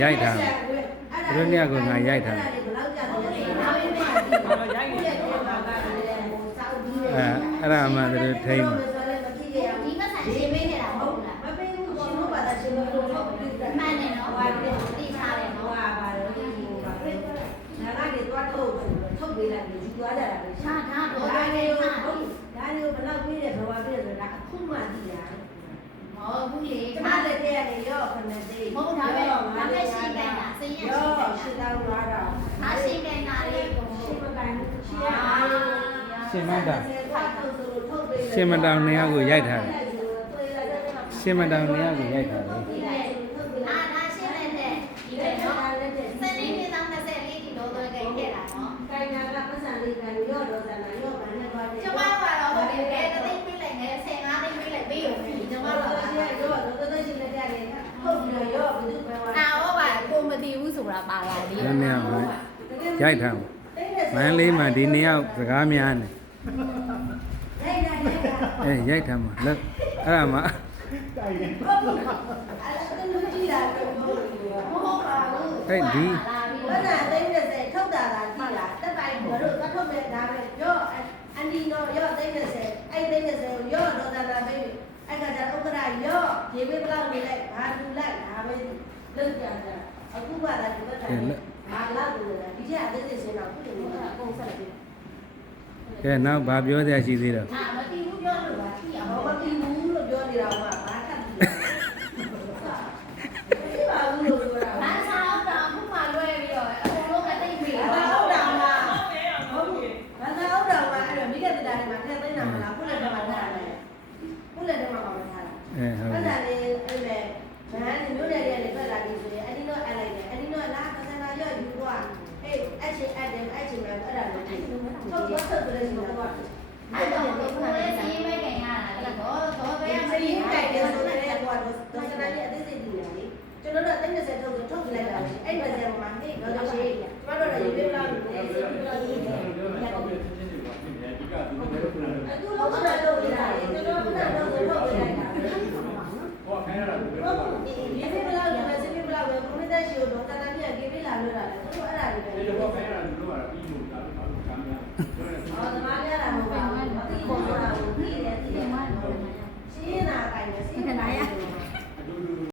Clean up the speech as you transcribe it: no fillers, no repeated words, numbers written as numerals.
ရိုက်တာသူတို့เนี่ยကိုငါရိုက်တာအဲ့ဒါမှသူတို့ထိမ့်မှာဒီမဆန်ရှင်းပေးနေတာမဟုတ်လားမပေးဘူးရှင်တို့ဘာသာရှင်တို့မှန်တယ်နော်တိထားတယ်နော်ဟာပါတယ်နာကနေသွားထုတ်ပေးလိုက်ယူသွားကြတာပဲရှားထားတော့ဒါလေးကိုဘယ်လောက်ပေးတယ်ဘယ်ဝါပေးတယ်ဆိုတာအခုမှသိရမဟုတ်ဘူးလေကျမလည်းတည်းကနေရောခဏသေးမဟုတ်ဒါပဲဒါပဲရှင်းတယ်လားစိတ်ရရှင်းတယ်ရှင်းတော့လာတော့အားရှင်းတယ်နာလေးကိုရှင်းမကန်ရှင်းရရှင်းမတောင်ရှင်းမတောင်နေရာကိုရိုက်ထားတယ်ရှင်းမတောင်နေရာကိုရိုက်ထားတယ်ဒါရှင်းလိုက်တဲ့ဒီလိုနော်စနေနေ့တောင်24ဒီလိုတော့ကြိုက်ခဲ့တာနော်ကိုင်နာကပတ်စံလေးကန်ရော့တော့စံနာရော့ပါနဲ့သွားတယ်ကျမကတော့ဟုတ်တယ်ပဲတသိန်းပေးလိုက်ငယ်15သိန်းပေးလိုက်ပေးရုံပဲကျမကတော့ရော့တော့တသိန်းရှိလက်ရတယ်ဟုတ်ပြီးတော့ရော့ဘယ်သူပဲဝါဟုတ်ပါကိုမသိဘူးဆိုတာပါလာတယ်ဒီနေရာမှာရိုက်ထားမန်းလေးမှာဒီနေရာစကားများနေရိုက်ထားမှာလက်အဲ့ဒါမှအဲ့ဒီဘာသာသိနေစေထုတ်တာလားကြည့်လားတက်တိုင်းဘတို့ကထုတ်မဲ့ဒါပဲရော့အန်ဒီနော်ရော့သိနေစေအဲ့သိနေစေရော့တော့တာပဲအဲ့ကကြဥက္ကရာရော့ရေပေးဘလောက်နေလိုက်ဘာလူလိုက်ဒါပဲလောက်ကြတာအခုကလာဒီဘက်တိုင်းဘာလောက်လို့လဲဒီချက်အသေးစိတ်ရှင်းတော့ခုတည်းကအကုန်ဆက်ပြီးကဲနောက်ဘာပြောစရာရှိသေးတော့မတီးဘူးပြောလို့ပါသိရအောင်မတီးဘူးလို့ပြောနေတာကဘာထပ်ပြီးဘာဘူးလို့ပြောတာဘာသာတော့ခုမှလွဲပြီးတော့အကုန်လုံးအသိပြီဘာဟုတ်တာလားဟုတ်ဘူးဘာသာဟုတ်တာကအဲ့တော့မိကတတာတွေမှာထည့်သိမ်းတာမလားခုလည်းတော့မှထားတယ်ခုလည်းတော့မှမထားတာဟုတ်တယ်လေအဲ့မဲ့ဘာနဲ့မျိုးတွေတွေထွက်လာပြီဆိုရင်အဒီတော့အလိုက်တယ်အဒီတော့လားသန္တာရော့ယူသွားအေးအချင်းအတယ်အချင်းမဲ့အဲ့ဒါလို့ထုတ်တော့ထုတ်တယ်ဆိုတော့အဲ့တော့ကိုယ်လည်းစီးမဲကြင်ရတာလေတော့ပဲစီးကြိုက်တယ်ဆိုတော့ကွာတော့စနာလေးအသေးစိတ်ကြည့်ရလေကျွန်တော်တို့အသိဉာဏ်ထုတ်ထုတ်လိုက်တာအဲ့ဒီမှာမှာဟေ့တော့ရှိကျွန်တော်တို့ရေပေးလာလို့စီးပြီးတော့ဒီကအခုလောက်တာတော့ဒီလားကျွန်တော်ကတော့ထုတ်လိုက်တာဟောခိုင်းရတာဒီပေးလာလို့စီးပေးလာလို့ကိုမိသားစုတော့တန်တန်ပြကေးပေးလာလို့ရတယ်သူတို့အဲ့ဒါတွေပဲ